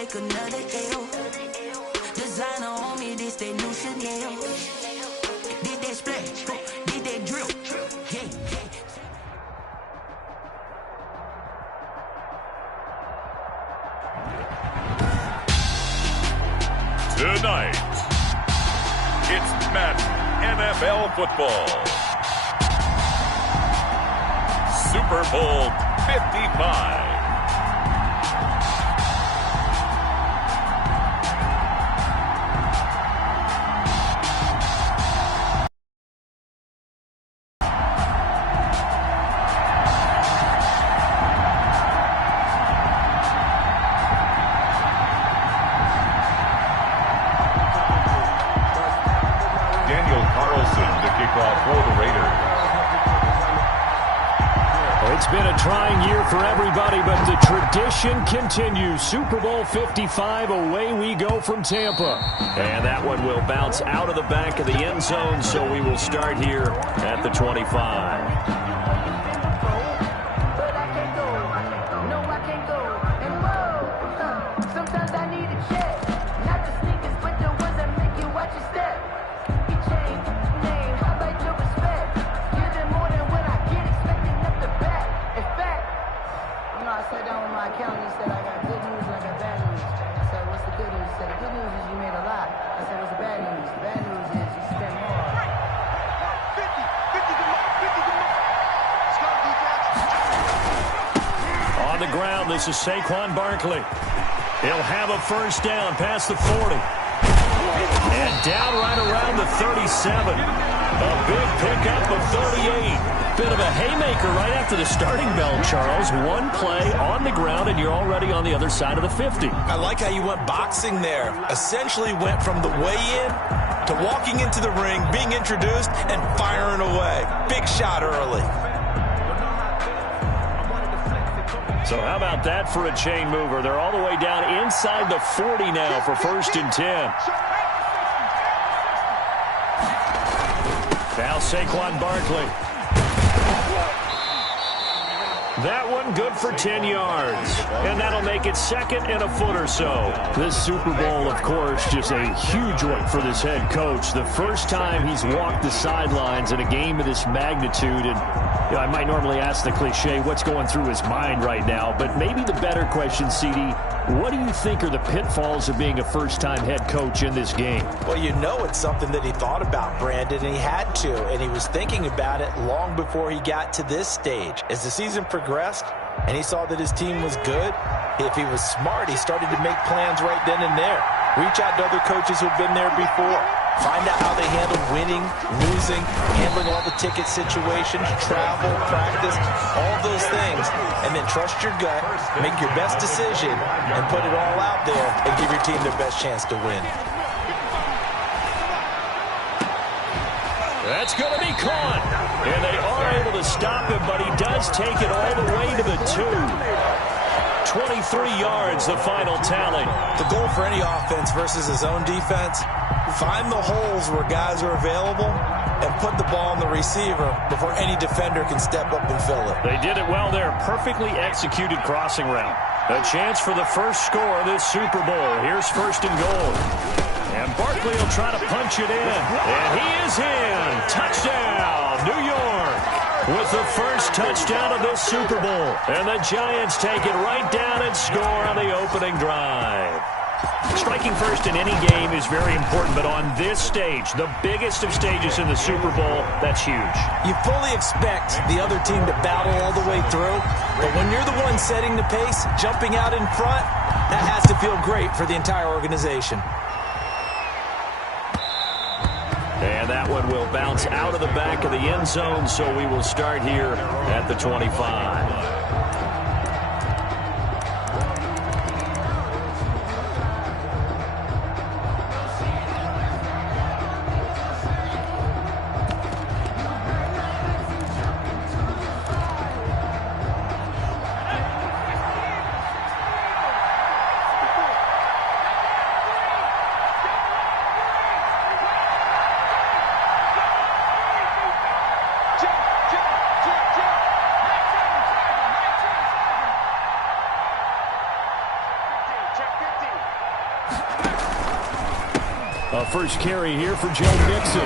take another L. Designer on me, this that new Chanel. Did that splash, did that drill. Hey, hey. Tonight, it's Madden NFL football. Super Bowl 55. It's been a trying year for everybody, but the tradition continues. Super Bowl 55, away we go from Tampa. And that one will bounce out of the back of the end zone, so we will start here at the 25. This is Saquon Barkley. He'll have a first down past the 40. And down right around the 37. A big pickup of 38. Bit of a haymaker right after the starting bell, Charles. One play on the ground, and you're already on the other side of the 50. I like how you went boxing there. Essentially went from the weigh-in to walking into the ring, being introduced, and firing away. Big shot early. So how about that for a chain mover? They're all the way down inside the 40 now for 1st and 10. Now Saquon Barkley. That one good for 10 yards. And that'll make it 2nd and a foot or so. This Super Bowl, of course, just a huge one for this head coach. The first time he's walked the sidelines in a game of this magnitude. And I might normally ask the cliche, what's going through his mind right now? But maybe the better question, CD, what do you think are the pitfalls of being a first-time head coach in this game? Well, you know it's something that he thought about, Brandon, and he had to. And he was thinking about it long before he got to this stage. As the season progressed and he saw that his team was good, if he was smart, he started to make plans right then and there. Reach out to other coaches who've been there before. Find out how they handle winning, losing, handling all the ticket situations, travel, practice, all those things. And then trust your gut, make your best decision, and put it all out there and give your team their best chance to win. That's going to be caught. And they are able to stop him, but he does take it all the way to the 2. 23 yards, the final tally. The goal for any offense versus his own defense, find the holes where guys are available and put the ball on the receiver before any defender can step up and fill it. They did it well there. Perfectly executed crossing route. A chance for the first score of this Super Bowl. Here's 1st and goal. And Barkley will try to punch it in. And he is in. Touchdown, New York. With the first touchdown of this Super Bowl. And the Giants take it right down and score on the opening drive. Striking first in any game is very important, but on this stage, the biggest of stages in the Super Bowl, that's huge. You fully expect the other team to battle all the way through, but when you're the one setting the pace, jumping out in front, that has to feel great for the entire organization. And that one will bounce out of the back of the end zone, so we will start here at the 25. A first carry here for Joe Mixon.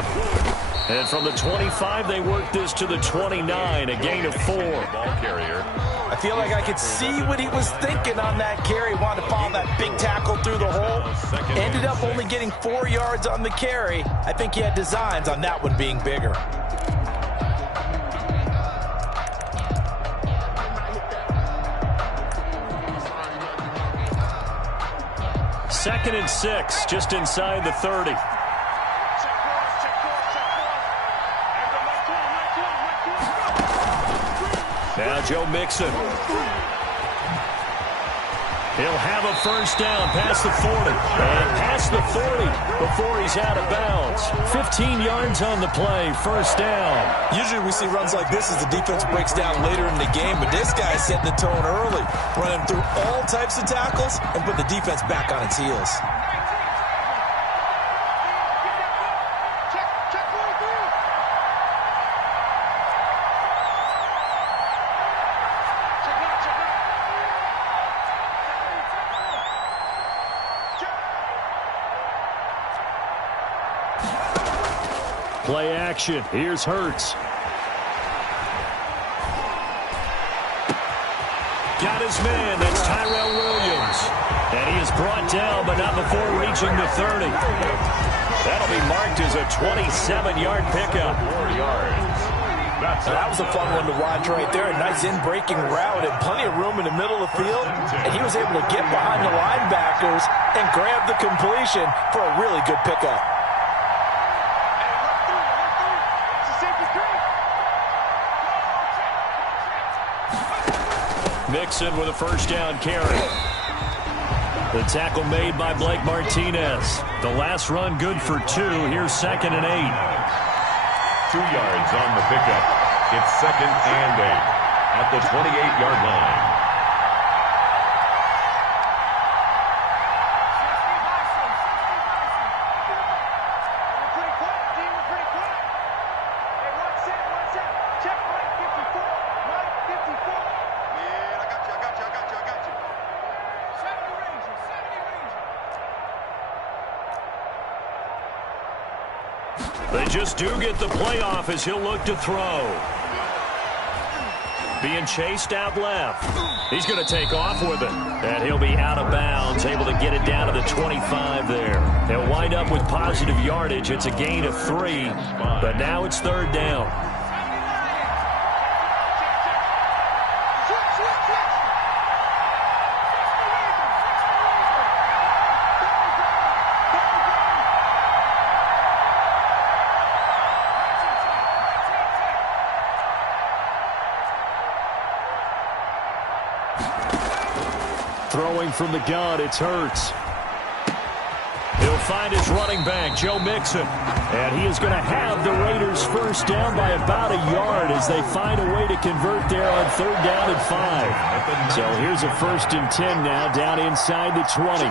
And from the 25, they work this to the 29, a gain of 4. Ball carrier. I feel like I could see what he was thinking on that carry. Wanted to follow that big tackle through the hole. Ended up only getting 4 yards on the carry. I think he had designs on that one being bigger. Second and 6, just inside the 30. Now Joe Mixon. He'll have a first down past the 40. And past the 40 before he's out of bounds. 15 yards on the play, first down. Usually we see runs like this as the defense breaks down later in the game, but this guy's setting the tone early, running through all types of tackles and put the defense back on its heels. Play action. Here's Hurts. Got his man. That's Tyrell Williams. And he is brought down, but not before reaching the 30. That'll be marked as a 27-yard pickup. 4 yards. That was a fun one to watch right there. A nice in-breaking route and plenty of room in the middle of the field. And he was able to get behind the linebackers and grab the completion for a really good pickup. Mixon with a first down carry. The tackle made by Blake Martinez. The last run good for 2. Here's second and 8. 2 yards on the pickup. It's second and 8 at the 28-yard line. They just do get the playoff as he'll look to throw. Being chased out left. He's going to take off with it. And he'll be out of bounds, able to get it down to the 25 there. They'll wind up with positive yardage. It's a gain of 3, but now it's third down. Throwing from the gun, it's Hurts. He'll find his running back, Joe Mixon. And he is going to have the Raiders first down by about a yard as they find a way to convert there on third down and 5. So here's a first and 10 now down inside the 20.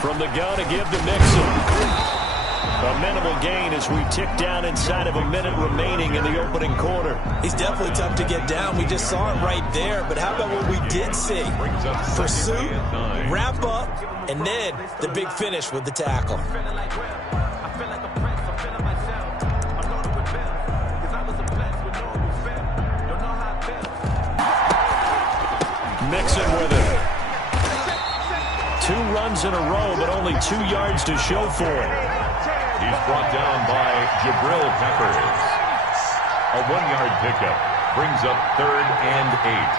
From the gun to give to Mixon. A minimal gain as we tick down inside of a minute remaining in the opening quarter. He's definitely tough to get down. We just saw it right there. But how about what we did see? Pursuit, wrap up, and then the big finish with the tackle. Mixon with it. 2 runs in a row, but only 2 yards to show for it. He's brought down by Jabril Peppers. A 1-yard pickup brings up third and 8.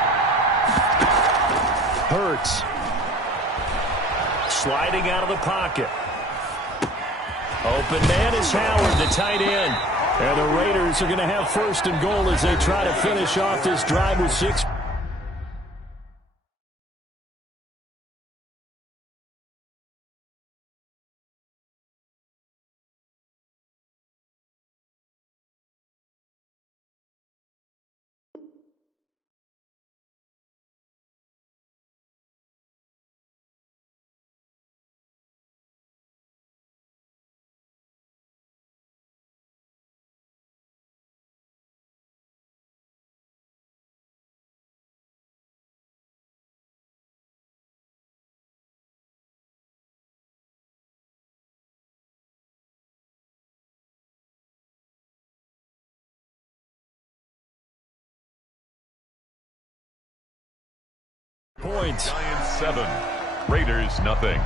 Hurts. Sliding out of the pocket. Open man is Howard, the tight end. And the Raiders are going to have first and goal as they try to finish off this drive with 6 points. Giants 7, Raiders nothing.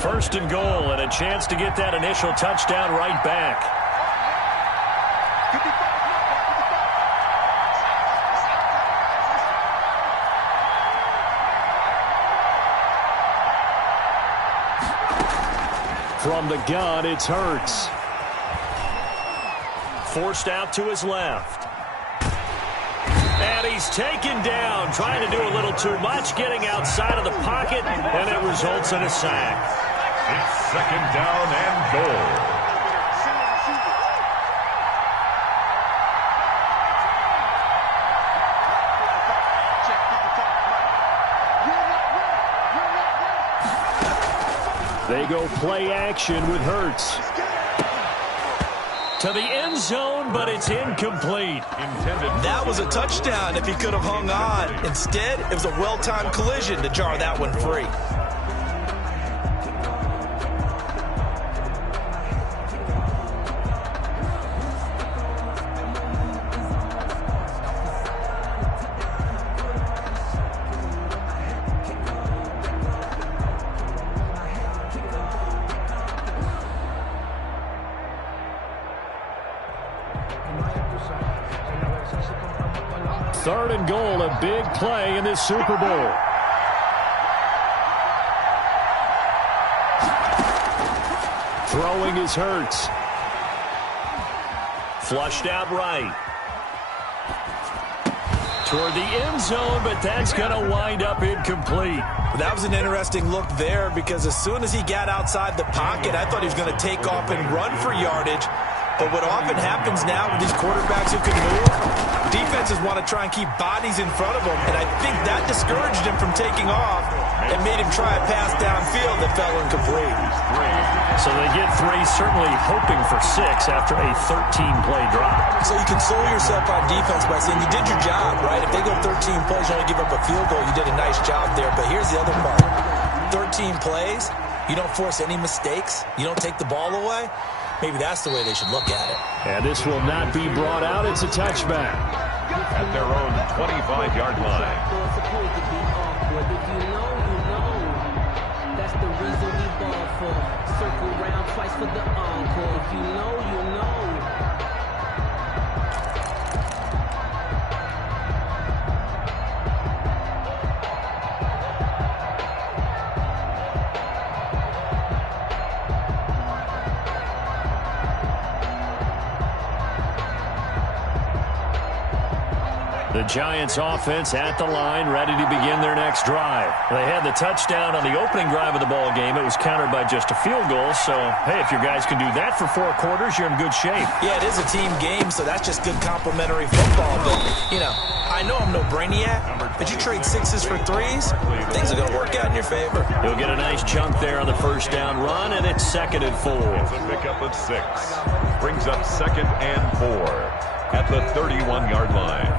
First and goal, and a chance to get that initial touchdown right back. From the gun, it's Hurts. Forced out to his left. And he's taken down, trying to do a little too much, getting outside of the pocket, and it results in a sack. It's second down and goal. They go play action with Hurts. To the end zone, but it's incomplete. That was a touchdown if he could have hung on. Instead, it was a well-timed collision to jar that one free. Third and goal, a big play in this Super Bowl. Throwing is Hurts. Flushed out right. Toward the end zone, but that's going to wind up incomplete. That was an interesting look there because as soon as he got outside the pocket, I thought he was going to take off and run for yardage. But what often happens now with these quarterbacks who can move, defenses want to try and keep bodies in front of them, and I think that discouraged him from taking off and made him try a pass downfield that fell incomplete. So they get 3, certainly hoping for 6 after a 13-play drive. So you console yourself on defense by saying you did your job, right? If they go 13 plays, you only give up a field goal, you did a nice job there. But here's the other part. 13 plays, you don't force any mistakes, you don't take the ball away. Maybe that's the way they should look at it. And this will not be brought out. It's a touchback. At their own 25-yard line. If you know, you know. That's the reason we ball for. Circle round twice for the encore. If you know, you know. The Giants offense at the line, ready to begin their next drive. They had the touchdown on the opening drive of the ball game. It was countered by just a field goal. So, hey, if your guys can do that for 4 quarters, you're in good shape. Yeah, it is a team game, so that's just good complimentary football. But, you know, I know I'm no brainiac, but you trade 6s for 3s, things are going to work out in your favor. He'll get a nice chunk there on the first down run, and it's 2nd and 4. It's a pickup of 6. Brings up 2nd and 4 at the 31-yard line.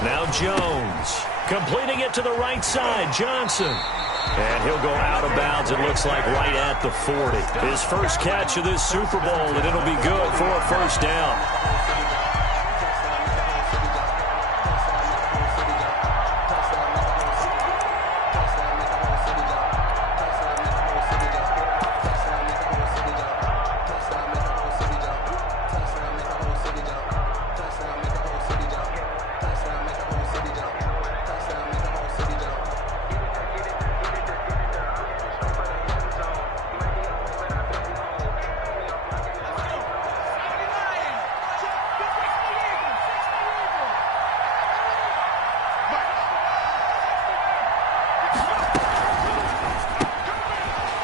Now Jones, completing it to the right side, Johnson. And he'll go out of bounds, it looks like, right at the 40. His first catch of this Super Bowl, and it'll be good for a first down.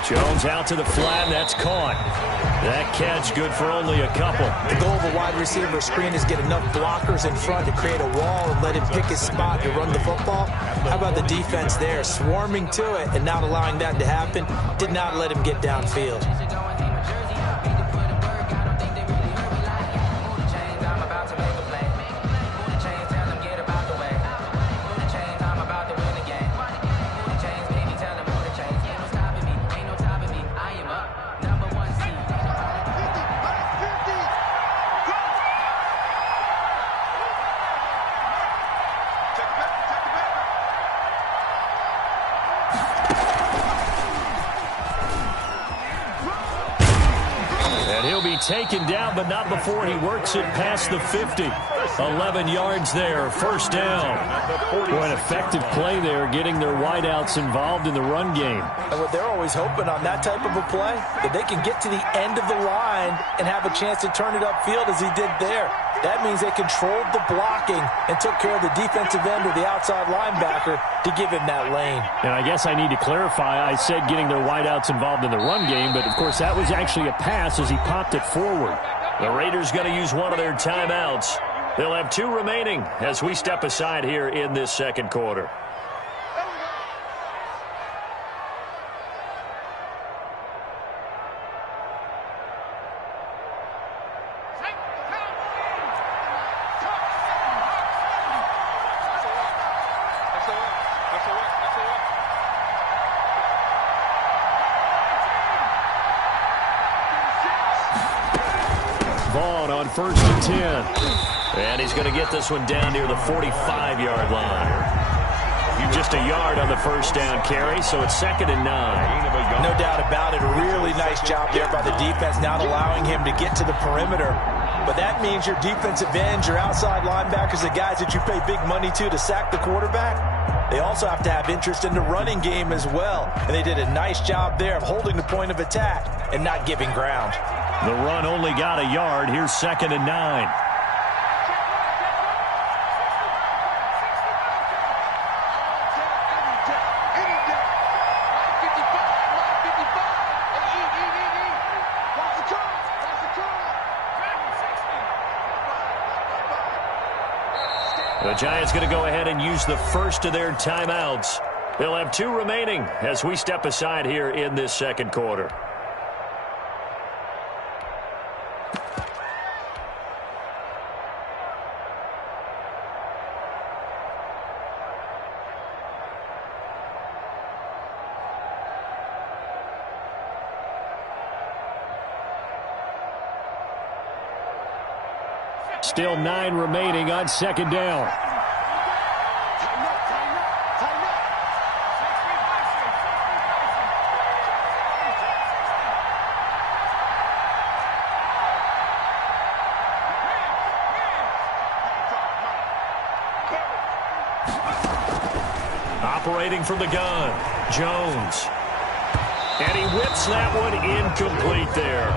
Jones out to the flat. That's caught. That catch good for only a couple. The goal of a wide receiver screen is get enough blockers in front to create a wall and let him pick his spot to run the football. How about the defense there, swarming to it and not allowing that to happen? Did not let him get downfield. Taken down, but not before he works it past the 50. 11 yards there, first down. Boy, an effective play there, getting their wideouts involved in the run game. And what they're always hoping on that type of a play, that they can get to the end of the line and have a chance to turn it upfield as he did there. That means they controlled the blocking and took care of the defensive end or the outside linebacker to give him that lane. And I guess I need to clarify, I said getting their wideouts involved in the run game, but of course that was actually a pass as he popped it forward. The Raiders going to use one of their timeouts. They'll have 2 remaining as we step aside here in this second quarter. Vaughn on 1st and 10. And he's going to get this one down near the 45-yard line. Just a yard on the first down carry, so it's 2nd and 9. No doubt about it. A really nice job there by the defense, not allowing him to get to the perimeter. But that means your defensive ends, your outside linebackers, the guys that you pay big money to sack the quarterback, they also have to have interest in the running game as well. And they did a nice job there of holding the point of attack and not giving ground. The run only got a yard. Here's 2nd and 9. The Giants going to go ahead and use the first of their timeouts. They'll have 2 remaining as we step aside here in this second quarter. Still 9 remaining on 2nd down. Operating from the gun, Jones. And he whips that one incomplete there.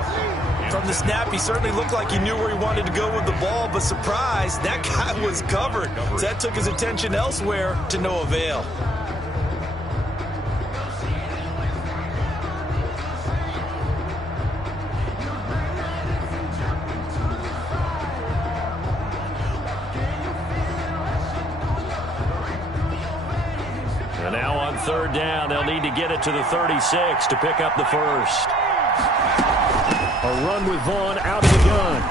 From the snap, he certainly looked like he knew where he wanted to go with the ball, but surprise, that guy was covered. So that took his attention elsewhere to no avail. And now on 3rd down, they'll need to get it to the 36 to pick up the first. A run with Vaughn out of the gun.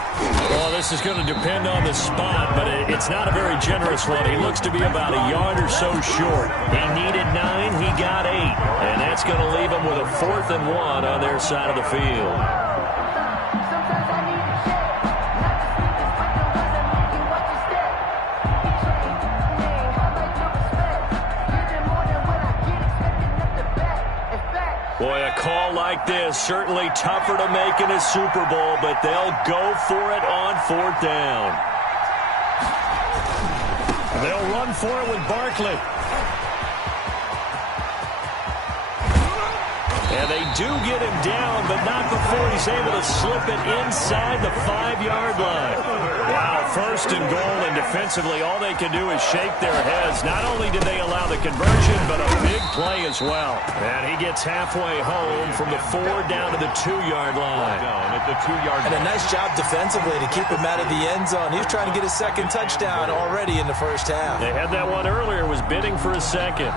Well, this is going to depend on the spot, but it's not a very generous one. He looks to be about a yard or so short. He needed 9, he got 8. And that's going to leave him with a 4th and 1 on their side of the field. Boy, a call like this, certainly tougher to make in a Super Bowl, but they'll go for it on 4th down. They'll run for it with Barkley. And they do get him down, but not before he's able to slip it inside the 5-yard line. Wow, first and goal, and defensively all they can do is shake their heads. Not only did they allow the conversion, but a big play as well. And he gets halfway home from the 4 down to the 2-yard line. And a nice job defensively to keep him out of the end zone. He was trying to get his second touchdown already in the first half. They had that one earlier, was bidding for a second.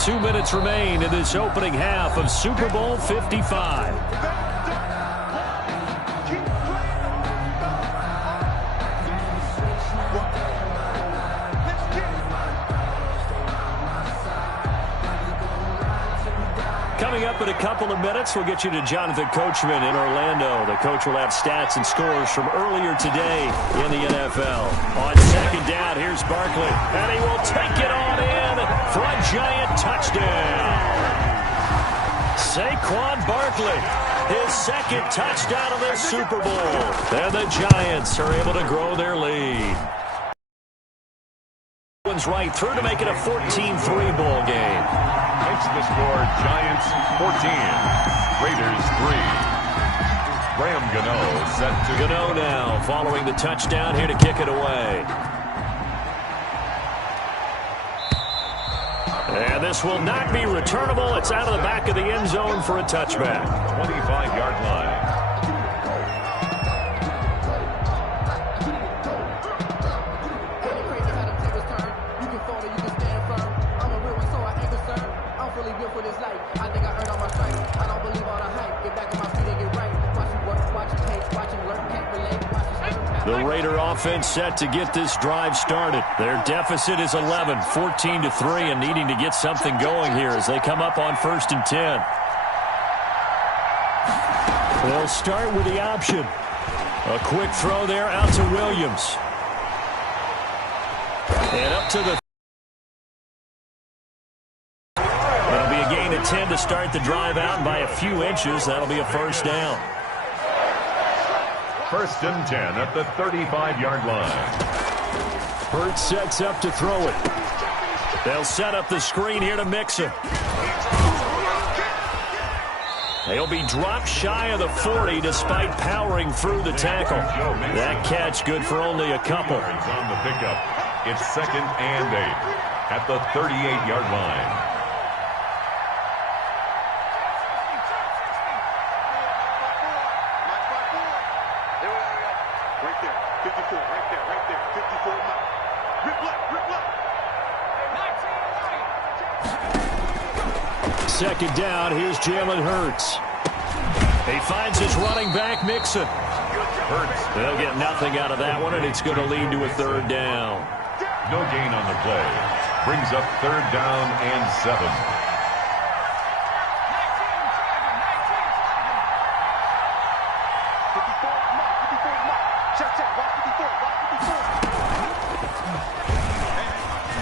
2 minutes remain in this opening half of Super Bowl 55. Coming up in a couple of minutes, we'll get you to Jonathan Coachman in Orlando. The coach will have stats and scores from earlier today in the NFL. On second down, here's Barkley, and he will take it on in for a giant touchdown. Saquon Barkley, his second touchdown of the Super Bowl. And the Giants are able to grow their lead. Right through to make it a 14-3 ball game. Makes the score Giants 14, Raiders 3. Graham Gano set to Gano now following the touchdown here to kick it away. And this will not be returnable. It's out of the back of the end zone for a touchback. 25-yard line. The Raider offense set to get this drive started. Their deficit is 11, 14-3, and needing to get something going here as they come up on 1st and 10. They'll start with the option. A quick throw there out to Williams. And up to the... It'll be a gain of 10 to start the drive out, and by a few inches, that'll be a first down. 1st and 10 at the 35-yard line. Hurts sets up to throw it. They'll set up the screen here to Mixon. They'll be dropped shy of the 40 despite powering through the tackle. That catch good for only a couple. On the pickup, it's 2nd and 8 at the 38-yard line. Second down, here's Jalen Hurts. He finds his running back, Mixon. Hurts. They'll get nothing out of that one, and it's going to lead to a 3rd down. No gain on the play. Brings up 3rd down and 7.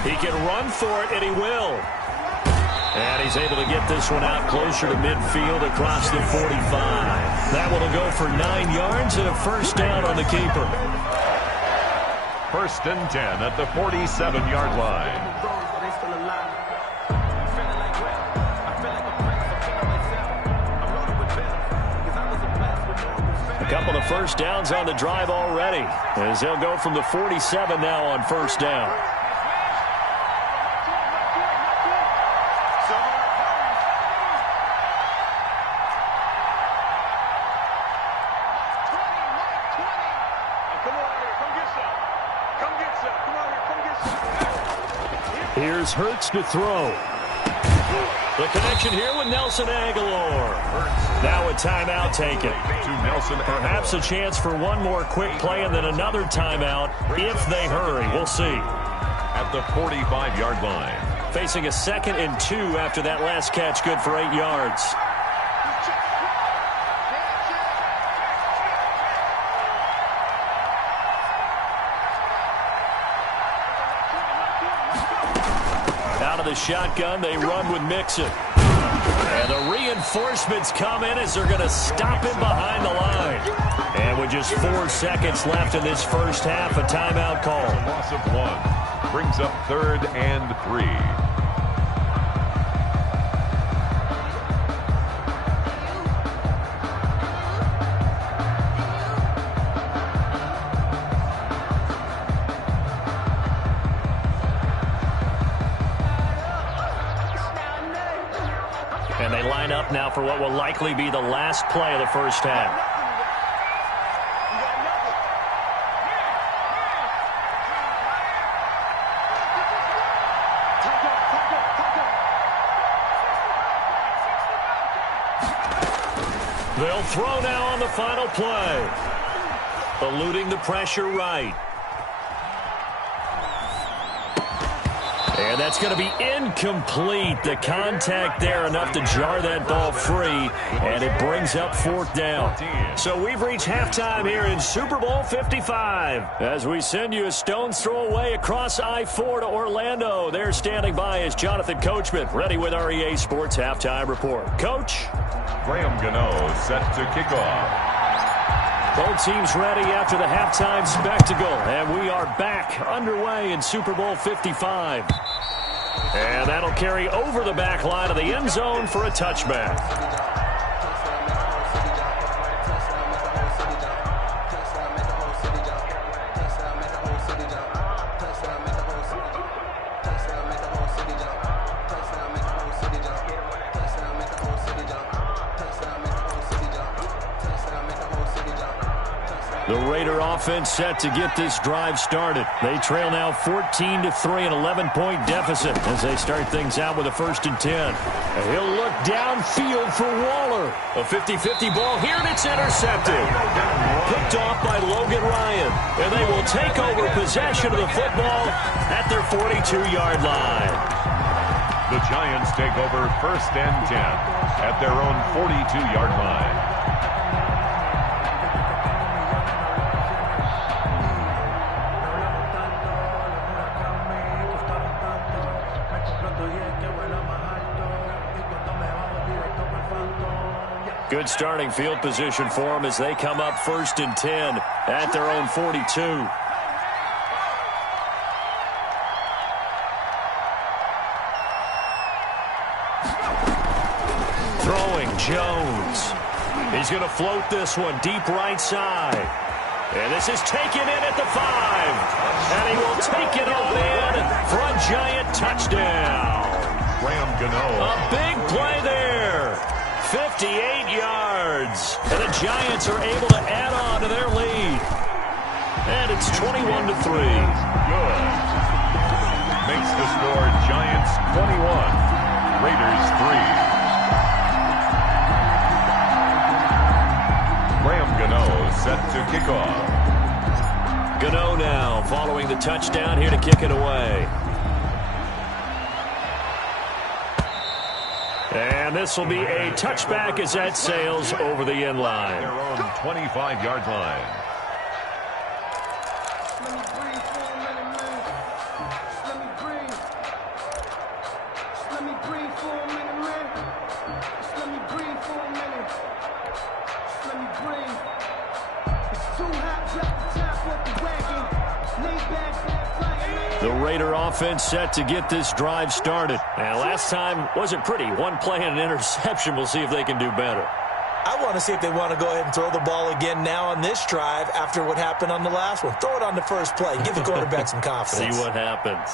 He can run for it, and he will. And he's able to get this one out closer to midfield across the 45. That one will go for 9 yards and a first down on the keeper. 1st and 10 at the 47-yard line. A couple of first downs on the drive already, as they'll go from the 47 now on 1st down. Here's Hurts to throw. The connection here with Nelson Aguilar. Now a timeout taken. Perhaps a chance for one more quick play and then another timeout if they hurry. We'll see. At the 45-yard line. Facing a 2nd and 2 after that last catch, good for 8 yards. The shotgun, they run with Mixon. And the reinforcements come in as they're going to stop him behind the line. And with just 4 seconds left in this first half, a timeout call. Loss of 1 brings up 3rd and 3. back now for what will likely be the last play of the first half. They'll throw now on the final play. Eluding the pressure right. And that's going to be incomplete. The contact there enough to jar that ball free, and it brings up fourth down. So we've reached halftime here in Super Bowl 55. As we send you a stone's throw away across I-4 to Orlando. There standing by is Jonathan Coachman, ready with our EA Sports Halftime Report. Coach? Graham Gano set to kick off. Both teams ready after the halftime spectacle, and we are back underway in Super Bowl 55. And that'll carry over the back line of the end zone for a touchback. The Raider offense set to get this drive started. They trail now 14-3, an 11-point deficit as they start things out with a 1st and 10. And he'll look downfield for Waller. A 50-50 ball here, and it's intercepted. Picked off by Logan Ryan. And they will take over possession of the football at their 42-yard line. The Giants take over 1st and 10 at their own 42-yard line. Good starting field position for them as they come up 1st and 10 at their own 42. Throwing Jones. He's going to float this one deep right side. And this is taken in at the 5. And he will take it on in for a Giant touchdown. Graham Gano. A big play there. 58 yards. And the Giants are able to add on to their lead. And it's 21-3. Good. Makes the score Giants 21, Raiders 3. Graham Gano set to kick off. Gano now following the touchdown here to kick it away. And this will be a touchback as that sails over the end line. Their own 25-yard line. The Raider offense set to get this drive started. And last time wasn't pretty. One play and an interception. We'll see if they can do better. I want to see if they want to go ahead and throw the ball again now on this drive after what happened on the last one. Throw it on the first play. Give the quarterback some confidence. See what happens.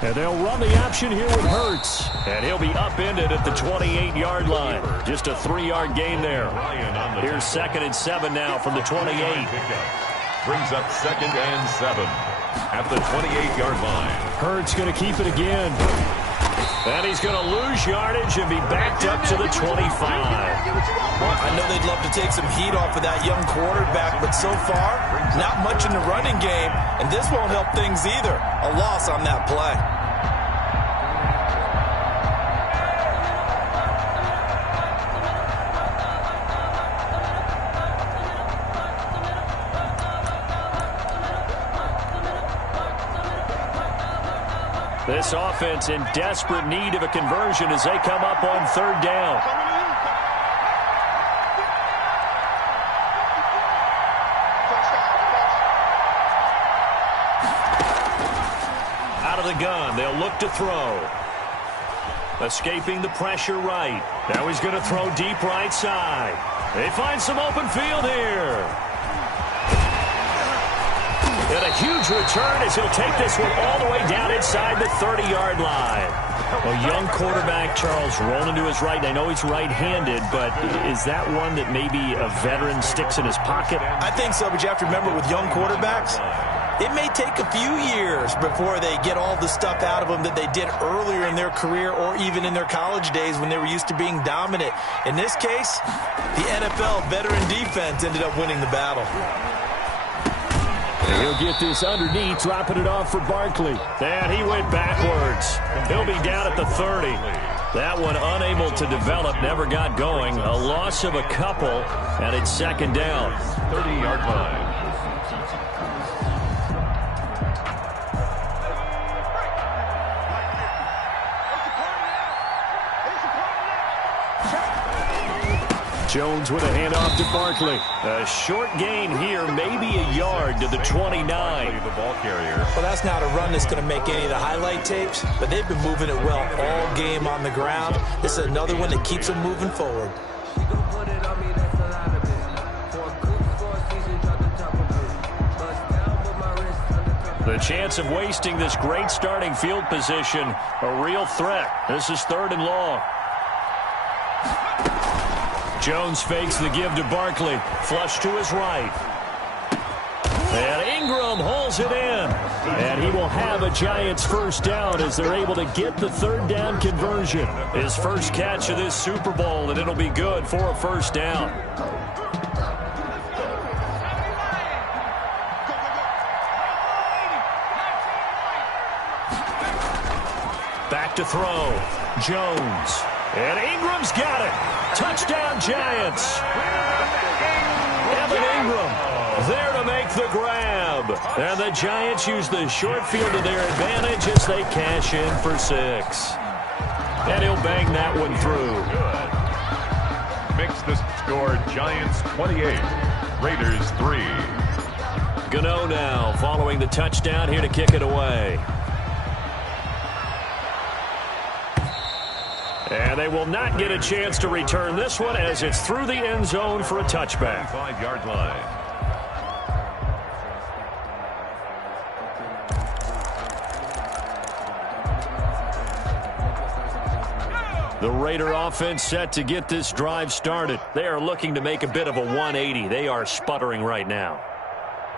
And they'll run the option here with Hurts. And he'll be upended at the 28-yard line. Just a 3-yard gain there. Here's 2nd and 7 now from the 28. Brings up 2nd and 7 at the 28-yard line. Hurts going to keep it again. And he's going to lose yardage and be backed up to the 25. I know they'd love to take some heat off of that young quarterback, but so far, not much in the running game, and this won't help things either. A loss on that play. This offense in desperate need of a conversion as they come up on 3rd down. Out of the gun, they'll look to throw. Escaping the pressure right. Now he's going to throw deep right side. They find some open field here. And a huge return as he'll take this one all the way down inside the 30-yard line. A young quarterback, Charles, rolling to his right. I know he's right-handed, but is that one that maybe a veteran sticks in his pocket? I think so, but you have to remember with young quarterbacks, it may take a few years before they get all the stuff out of them that they did earlier in their career or even in their college days when they were used to being dominant. In this case, the NFL veteran defense ended up winning the battle. And he'll get this underneath, dropping it off for Barkley. And he went backwards. He'll be down at the 30. That one unable to develop, never got going. A loss of a couple, and it's second down. 30-yard line. Jones with a handoff to Barkley. A short gain here, maybe a yard to the 29. The ball carrier. Well, that's not a run that's going to make any of the highlight tapes, but they've been moving it well all game on the ground. This is another one that keeps them moving forward. The chance of wasting this great starting field position, a real threat. This is 3rd and long. Jones fakes the give to Barkley. Flush to his right. And Ingram hauls it in. And he will have a Giants first down as they're able to get the 3rd down conversion. His first catch of this Super Bowl, and it'll be good for a first down. Back to throw. Jones. And Ingram's got it. Touchdown, Giants. Evan Ingram there to make the grab. And the Giants use the short field to their advantage as they cash in for 6. And he'll bang that one through. Makes the score Giants 28, Raiders 3. Gano now following the touchdown here to kick it away. And they will not get a chance to return this one as it's through the end zone for a touchback. 5-yard line. The Raider offense set to get this drive started. They are looking to make a bit of a 180. They are sputtering right now.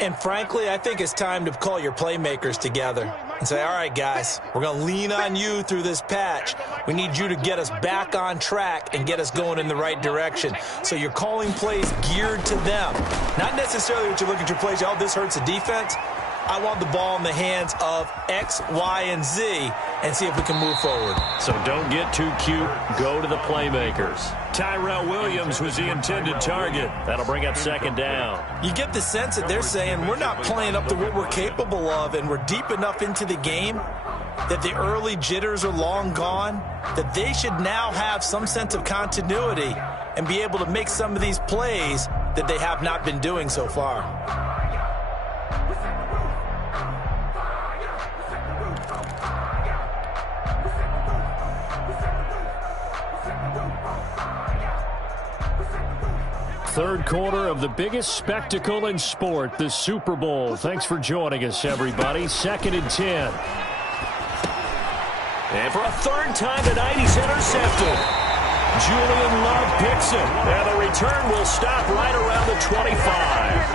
And frankly, I think it's time to call your playmakers together and say, all right, guys, we're going to lean on you through this patch. We need you to get us back on track and get us going in the right direction. So you're calling plays geared to them. Not necessarily what you're looking to plays, oh, this hurts the defense. I want the ball in the hands of X, Y, and Z and see if we can move forward. So don't get too cute. Go to the playmakers. Tyrell Williams was the intended target. That'll bring up second down. You get the sense that they're saying we're not playing up to what we're capable of, and we're deep enough into the game that the early jitters are long gone, that they should now have some sense of continuity and be able to make some of these plays that they have not been doing so far. Third quarter of the biggest spectacle in sport, the Super Bowl. Thanks for joining us, everybody. 2nd and 10. And for a third time tonight, he's intercepted. Julian Love picks it. And the return will stop right around the 25.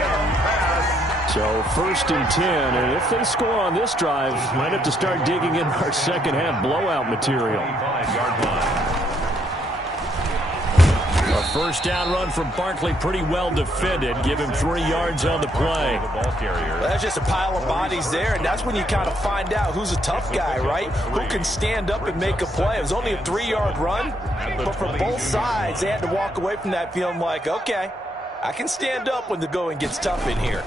So 1st and 10, and if they score on this drive, might have to start digging in our second half blowout material. 5-yard line. A first down run from Barkley, pretty well defended. Give him 3 yards on the play. The ball carrier. That's just a pile of bodies there, and that's when you kind of find out who's a tough guy, right? Who can stand up and make a play. It was only a 3-yard run, but for both sides, they had to walk away from that feeling like, okay, I can stand up when the going gets tough in here.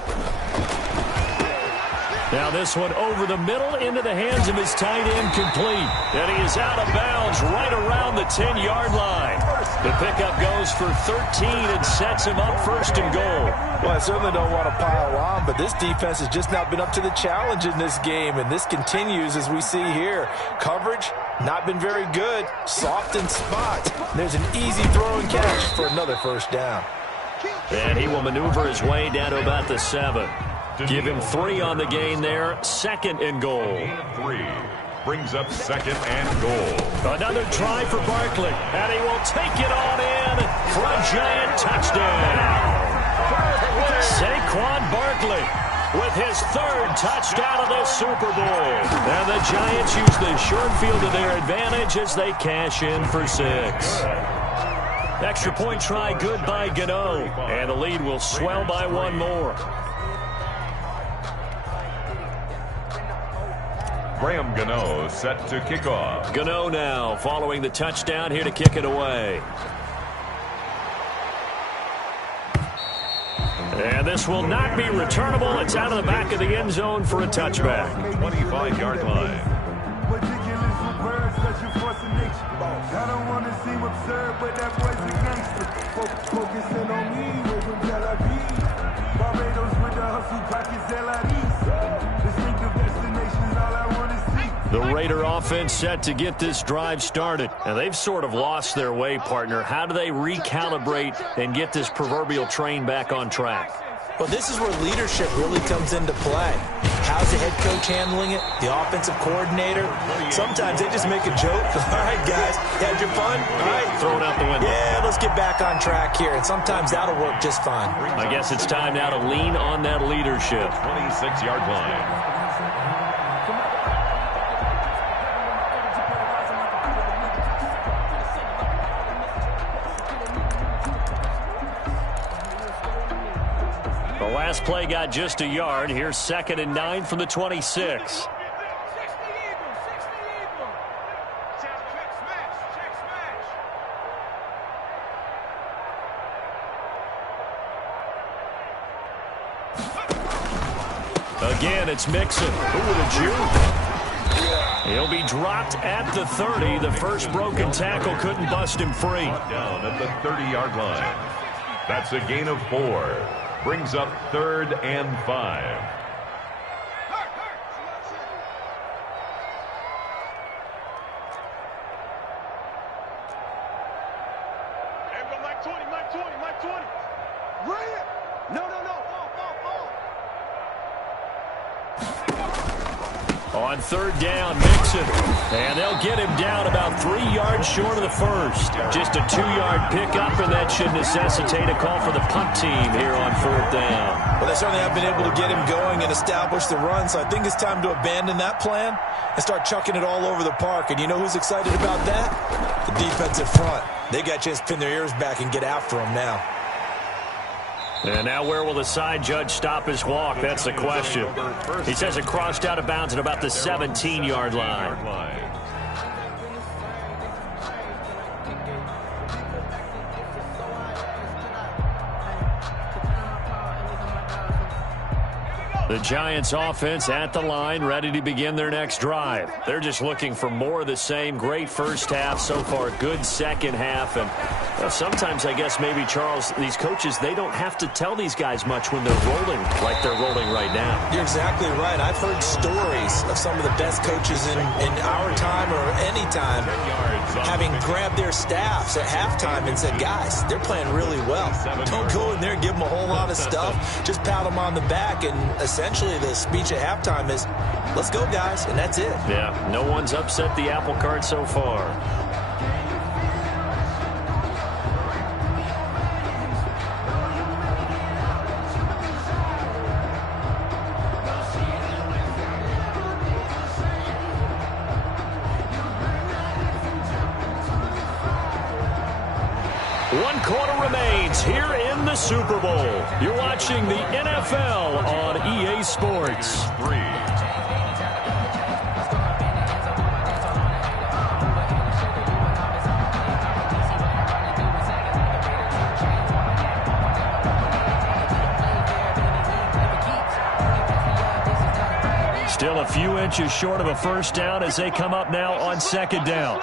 Now this one over the middle into the hands of his tight end, complete. And he is out of bounds right around the 10-yard line. The pickup goes for 13 and sets him up 1st and goal. Well, I certainly don't want to pile on, but this defense has just not been up to the challenge in this game, and this continues as we see here. Coverage, not been very good. Soft in spots. There's an easy throw and catch for another first down. And he will maneuver his way down to about the 7. Give him 3 on the gain there. 2nd and goal. Gain of 3 brings up 2nd and goal. Another try for Barkley, and he will take it on in for a Giant touchdown. Saquon Barkley with his 3rd touchdown of the Super Bowl. And the Giants use the short field to their advantage as they cash in for 6. Extra point try good by Gano, and the lead will swell by 1 more. Graham Gano set to kick off. Gano now following the touchdown here to kick it away. And this will not be returnable. It's out of the back of the end zone for a touchback. 25-yard line. I don't want to seem absurd, but that boy's a gangster. Focusing on me, with them Tel Aviv. Barbados with the hustle, pockets LIDs. Distinctive destinations, all I want to see. The Raider offense set to get this drive started. And they've sort of lost their way, partner. How do they recalibrate and get this proverbial train back on track? Well, this is where leadership really comes into play. How's the head coach handling it? The offensive coordinator? Sometimes they just make a joke. All right, guys, had your fun? All right. Throw it out the window. Yeah, let's get back on track here. And sometimes that'll work just fine. I guess it's time now to lean on that leadership. 26-yard line. Last play got just a yard. Here's 2nd and 9 from the 26. Again, it's Mixon. Who would have juked? He'll be dropped at the 30. The first broken tackle couldn't bust him free. Down at the 30-yard line. That's a gain of 4. Brings up 3rd and 5. Mike 20. Right. No. On 3rd down, Mixon. And they'll get him down about 3 yards short of the first. Just a 2-yard pickup, and that should necessitate a call for the punt team here on 4th down. Well, they certainly have been able to get him going and establish the run, so I think it's time to abandon that plan and start chucking it all over the park. And you know who's excited about that? The defensive front. They got a chance to pin their ears back and get after him now. And now where will the side judge stop his walk? That's the question. He says it crossed out of bounds at about the 17-yard line. The Giants offense at the line, ready to begin their next drive. They're just looking for more of the same. Great first half so far, good second half. And well, sometimes I guess maybe, Charles, these coaches, they don't have to tell these guys much when they're rolling like they're rolling right now. You're exactly right. I've heard stories of some of the best coaches in our time or any time having grabbed their staffs at halftime and said, guys, they're playing really well. Don't go in there and give them a whole lot of stuff. Just pat them on the back, and essentially the speech at halftime is, let's go, guys, and that's it. Yeah, no one's upset the apple cart so far. One quarter remains here in the Super Bowl. You're watching the NFL on EA Sports. Still a few inches short of a first down as they come up now on 2nd down.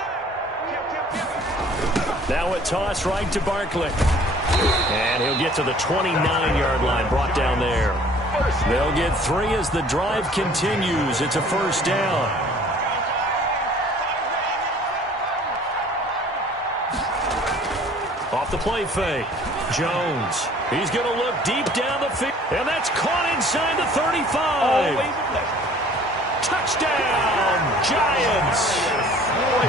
Now a toss right to Barkley. And he'll get to the 29-yard line, brought down there. They'll get 3 as the drive continues. It's a first down. Off the play fake. Jones. He's going to look deep down the field. And that's caught inside the 35. Touchdown, Giants.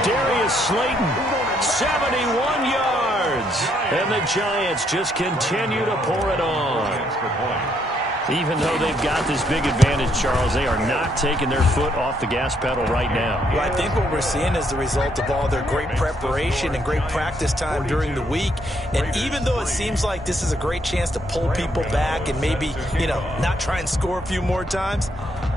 Darius Slayton, 71 yards. And the Giants just continue to pour it on. Even though they've got this big advantage, Charles, they are not taking their foot off the gas pedal right now. Well, I think what we're seeing is the result of all their great preparation and great practice time during the week. And even though it seems like this is a great chance to pull people back and maybe, not try and score a few more times,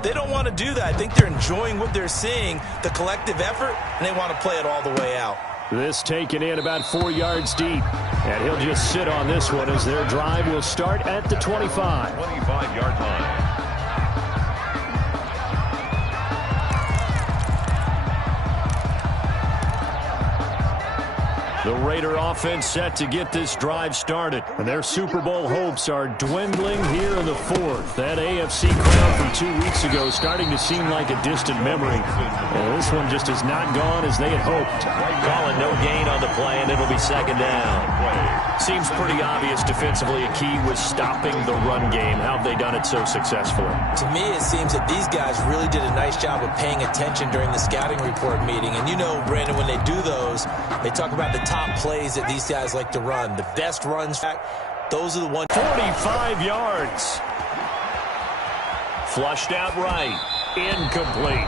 they don't want to do that. I think they're enjoying what they're seeing, the collective effort, and they want to play it all the way out. This taken in about 4 yards deep. And he'll just sit on this one as their drive will start at the 25. 25-yard line. The Raider offense set to get this drive started. And their Super Bowl hopes are dwindling here in the fourth. That AFC crown from 2 weeks ago starting to seem like a distant memory. And this one just has not gone as they had hoped. Calling no gain on the play, and it'll be second down. Seems pretty obvious defensively a key was stopping the run game. How have they done it so successfully? To me, it seems that these guys really did a nice job of paying attention during the scouting report meeting. And Brandon, when they do those, they talk about the top plays that these guys like to run. The best runs, those are the ones. 45 yards. Flushed out right. Incomplete.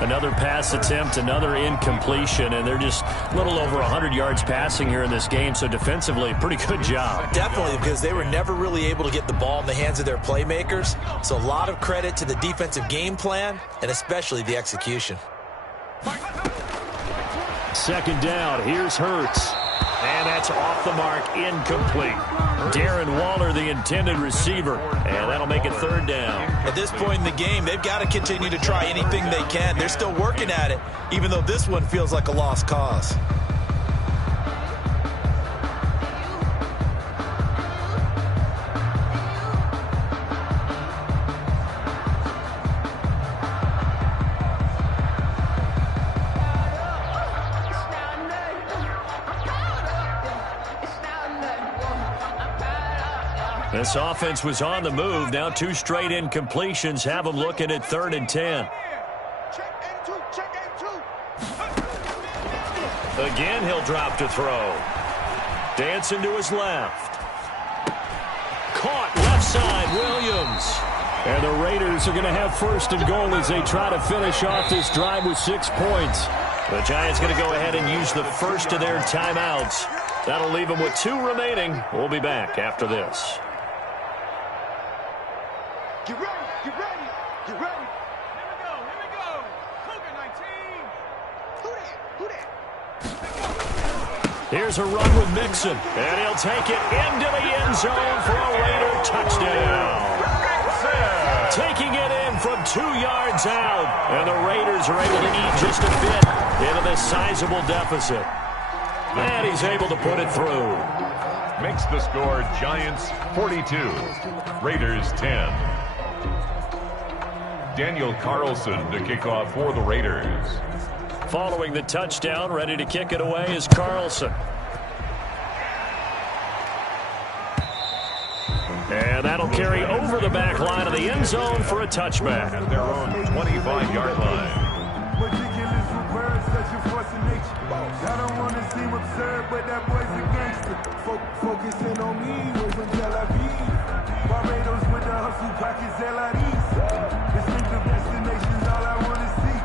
Another pass attempt, another incompletion, and they're just a little over 100 yards passing here in this game, so defensively, pretty good job. Definitely, because they were never really able to get the ball in the hands of their playmakers, so a lot of credit to the defensive game plan, and especially the execution. Second down, here's Hurts. And that's off the mark, incomplete. Darren Waller, the intended receiver, and that'll make it third down. At this point in the game, they've got to continue to try anything they can. They're still working at it, even though this one feels like a lost cause. This offense was on the move. Now 2 straight incompletions have them looking at 3rd and 10. Again, he'll drop to throw. Dancing to his left. Caught left side, Williams. And the Raiders are going to have 1st and goal as they try to finish off this drive with 6 points. The Giants going to go ahead and use the first of their timeouts. That'll leave them with 2 remaining. We'll be back after this. Get ready, get ready, get ready. Here we go. Cougar 19. Who that? Here's a run with Mixon, and he'll take it into the end zone for a Raider touchdown. Taking it in from 2 yards out, and the Raiders are able to eat just a bit into this sizable deficit. And he's able to put it through. Makes the score Giants 42, Raiders 10. Daniel Carlson to kick off for the Raiders. Following the touchdown, ready to kick it away is Carlson. And that'll carry over the back line of the end zone for a touchback. At their own 25-yard line. Ridiculous with words, such a force of nature. I don't want to seem absurd, but that boy's a gangster. Focusing on me, was in Tel Aviv. Barbados with the hustle, pockets LREs. Distinctive destinations, all I want to see.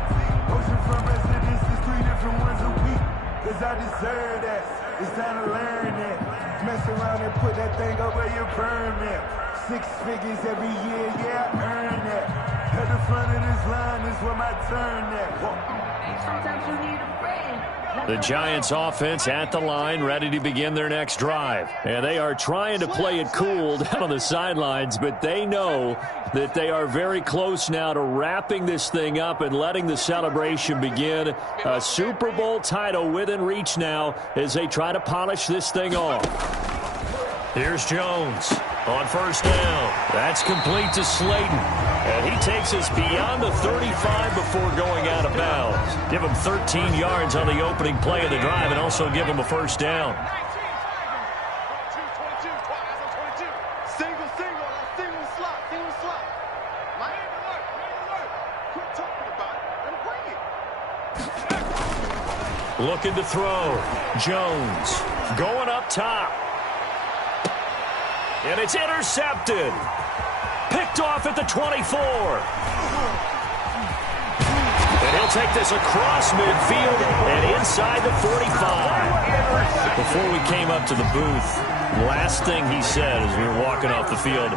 Oceanfront residences, 3 different ones a week. Cause I deserve that. It's time to learn that. Mess around and put that thing over your permit. 6 figures every year, yeah, I earn that. At the front of this line is where my turn at. Sometimes you need a friend. The Giants offense at the line, ready to begin their next drive. And they are trying to play it cool down on the sidelines, but they know that they are very close now to wrapping this thing up and letting the celebration begin. A Super Bowl title within reach now as they try to polish this thing off. Here's Jones on 1st down. That's complete to Slayton. And he takes us beyond the 35 before going out of bounds. Give him 13 yards on the opening play of the drive and also give him a 1st down. Single, single slot. Looking to throw. Jones going up top. And it's intercepted. Picked off at the 24. And he'll take this across midfield and inside the 45. Before we came up to the booth, last thing he said as we were walking off the field,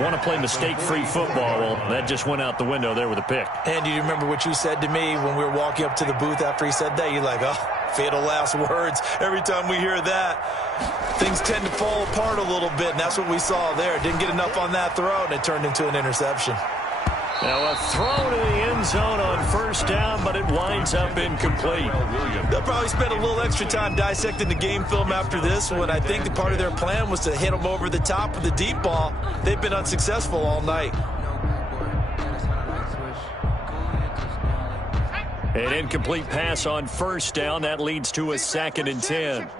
want to play mistake-free football. Well, that just went out the window there with a pick. And do you remember what you said to me when we were walking up to the booth after he said that? You're like, oh, fatal last words. Every time we hear that, things tend to fall apart a little bit, and that's what we saw there. Didn't get enough on that throw, and it turned into an interception. Now a throw to the end zone on first down, but it winds up incomplete. They'll probably spend a little extra time dissecting the game film after this when I think the part of their plan was to hit them over the top with the deep ball. They've been unsuccessful all night. An incomplete pass on first down. That leads to a 2nd and 10.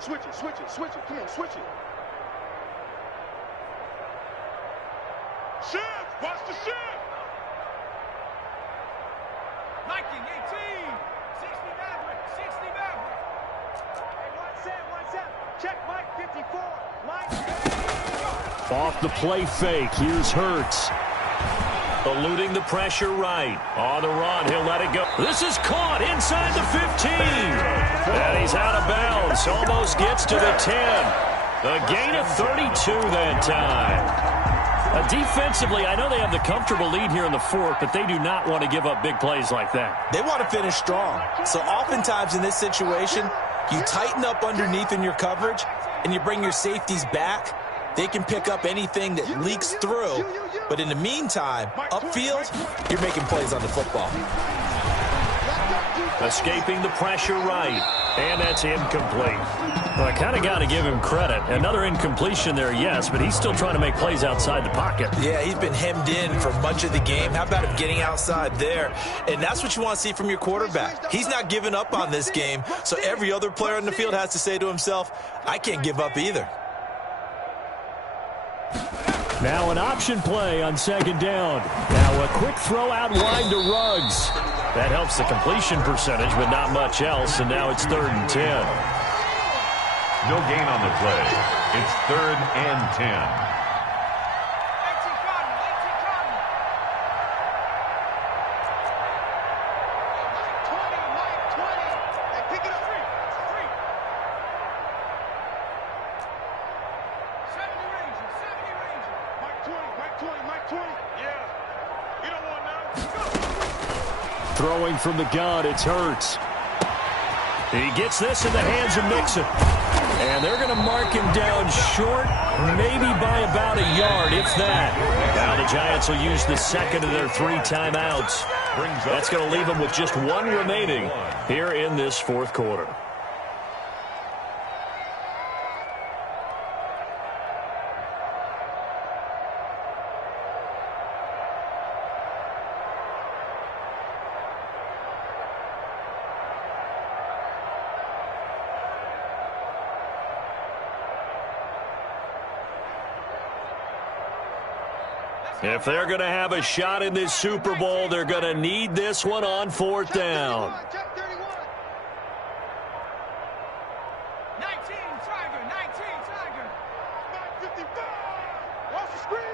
Switch it, switch it, switch it, come on, switch it. Shift, watch the shift. Nike 18, 60 Maverick, 60 Maverick. Hey, one set, check Mike 54, Mike. Off the play fake, here's Hurts. Eluding the pressure right. On the run, he'll let it go. This is caught inside the 15. And he's out of bounds. Almost gets to the 10. A gain of 32 that time. Defensively, I know they have the comfortable lead here in the 4th, but they do not want to give up big plays like that. They want to finish strong. So oftentimes in this situation, you tighten up underneath in your coverage, and you bring your safeties back. They can pick up anything that leaks through. But in the meantime, upfield, you're making plays on the football. Escaping the pressure right. And that's incomplete. Well, I kind of got to give him credit. Another incompletion there, yes, but he's still trying to make plays outside the pocket. Yeah, he's been hemmed in for much of the game. How about him getting outside there? And that's what you want to see from your quarterback. He's not giving up on this game, so every other player on the field has to say to himself, I can't give up either. Now an option play on 2nd down. Now a quick throw out wide to Ruggs. That helps the completion percentage, but not much else, and now it's 3rd and 10. No gain on the play. It's 3rd and 10. Throwing from the gun, it's Hurts. He gets this in the hands of Mixon. And they're going to mark him down short, maybe by about a yard, if that. Now the Giants will use the 2nd of their 3 timeouts. That's going to leave them with just 1 remaining here in this 4th quarter. If they're going to have a shot in this Super Bowl, they're going to need this one on 4th down. 19, Tiger, 19, Tiger. 55. Watch the screen.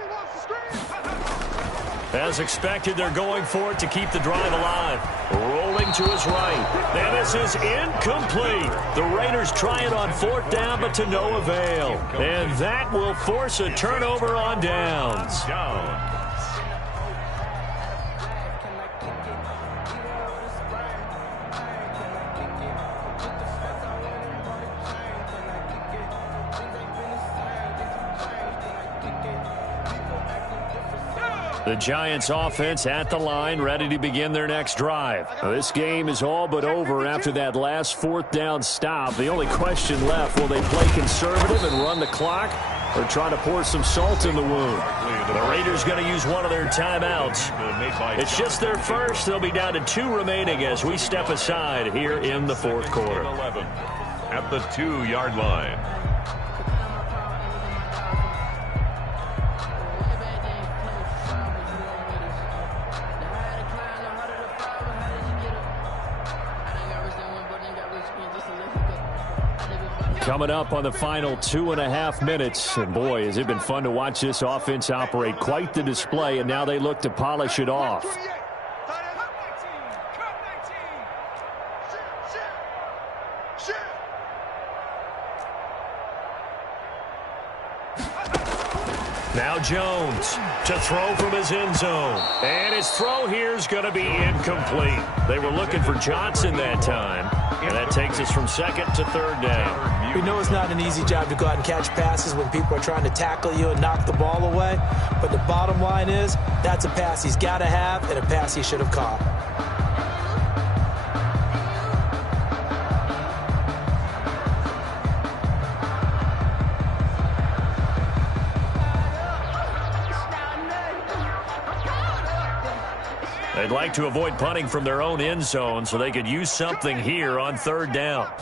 As expected, they're going for it to keep the drive alive. Rolling to his right. And this is incomplete. The Raiders try it on 4th down, but to no avail. And that will force a turnover on downs. The Giants offense at the line, ready to begin their next drive. Now, this game is all but over after that last 4th down stop. The only question left, will they play conservative and run the clock or try to pour some salt in the wound? The Raiders going to use one of their timeouts. It's just their first. They'll be down to 2 remaining as we step aside here in the 4th quarter. At the 2-yard line. Coming up on the final 2.5 minutes. And boy, has it been fun to watch this offense operate. Quite the display, and now they look to polish it off. Now Jones to throw from his end zone. And his throw here is going to be incomplete. They were looking for Johnson that time. And that takes us from second to third down. We know it's not an easy job to go out and catch passes when people are trying to tackle you and knock the ball away. But the bottom line is, that's a pass he's got to have and a pass he should have caught. They'd like to avoid punting from their own end zone so they could use something here on third down.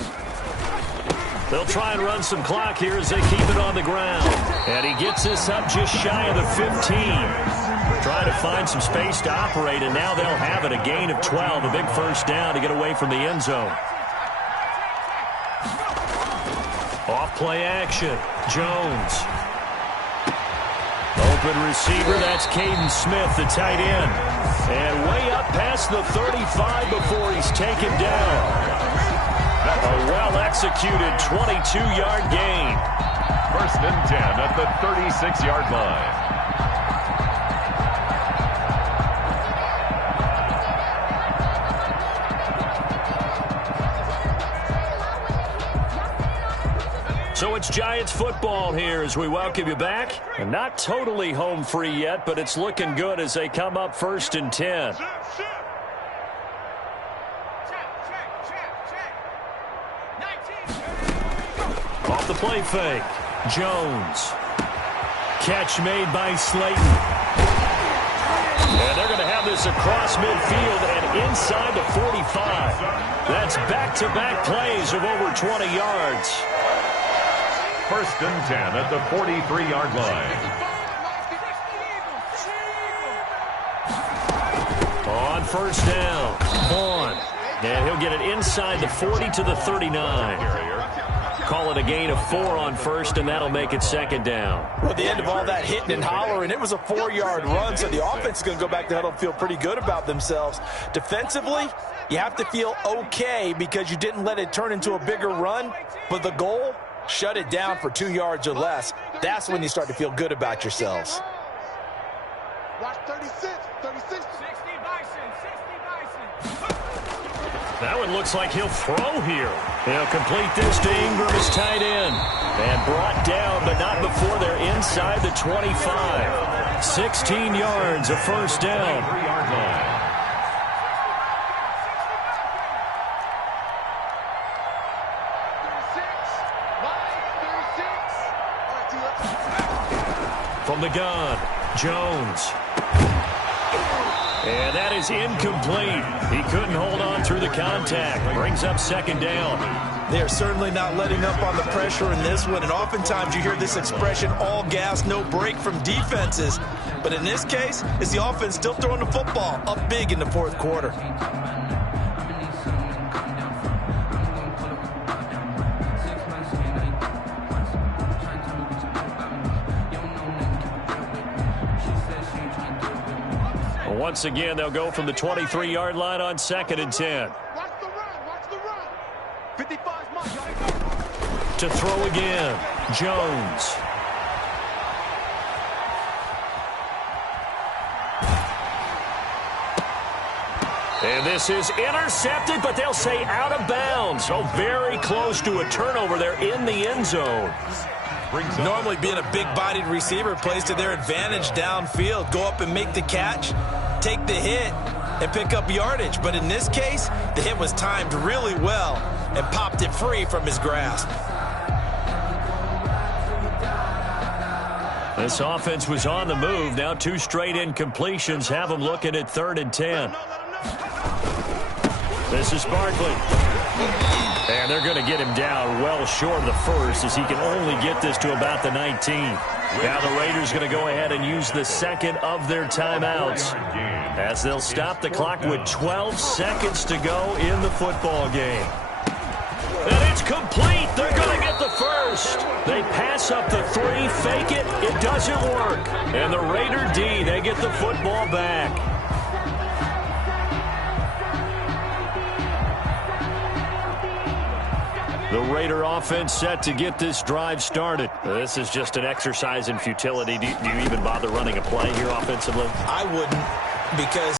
They'll try and run some clock here as they keep it on the ground. And he gets this up just shy of the 15. Trying to find some space to operate, and now they'll have it. A gain of 12, a big first down to get away from the end zone. Off play action. Jones. Open receiver, that's Caden Smith, the tight end. And way up past the 35 before he's taken down. A well-executed 22-yard gain. 1st and 10 at the 36-yard line. So it's Giants football here as we welcome you back. And not totally home free yet, but it's looking good as they come up 1st and 10. Off the play fake. Jones. Catch made by Slayton. And they're going to have this across midfield and inside the 45. That's back-to-back plays of over 20 yards. 1st and 10 at the 43-yard line. On 1st down, Vaughn. And he'll get it inside the 40 to the 39. Call it a gain of 4 on 1st, and that'll make it 2nd down. Well, at the end of all that hitting and hollering, it was a 4-yard run, so the offense is going to go back to huddle and feel pretty good about themselves. Defensively, you have to feel okay because you didn't let it turn into a bigger run, but the goal, shut it down for 2 yards or less. That's when you start to feel good about yourselves. Watch 36, 60 Bison. That one looks like he'll throw here. He'll complete this to Ingram, his tight end. And brought down, but not before they're inside the 25. 16 yards, a first down. 3-yard line. From the gun, Jones. And that is incomplete. He couldn't hold on through the contact. Brings up 2nd down. They're certainly not letting up on the pressure in this one, and oftentimes you hear this expression, all gas, no break from defenses. But in this case, it's the offense still throwing the football up big in the 4th quarter. Once again, they'll go from the 23-yard line on 2nd and 10. Watch the run. 55's mine. To throw again, Jones. And this is intercepted, but they'll say out of bounds. So very close to a turnover there in the end zone. Normally being a big-bodied receiver plays to their advantage downfield. Go up and make the catch, take the hit, and pick up yardage. But in this case, the hit was timed really well and popped it free from his grasp. This offense was on the move. Now 2 straight incompletions have them looking at 3rd and 10. This is Barkley. And they're going to get him down well short of the 1st as he can only get this to about the 19. Now the Raiders going to go ahead and use the 2nd of their timeouts as they'll stop the clock with 12 seconds to go in the football game. And it's complete. They're going to get the post. They pass up the 3, fake it. It doesn't work. And the Raider D, they get the football back. The Raider offense set to get this drive started. This is just an exercise in futility. Do you even bother running a play here offensively? I wouldn't, because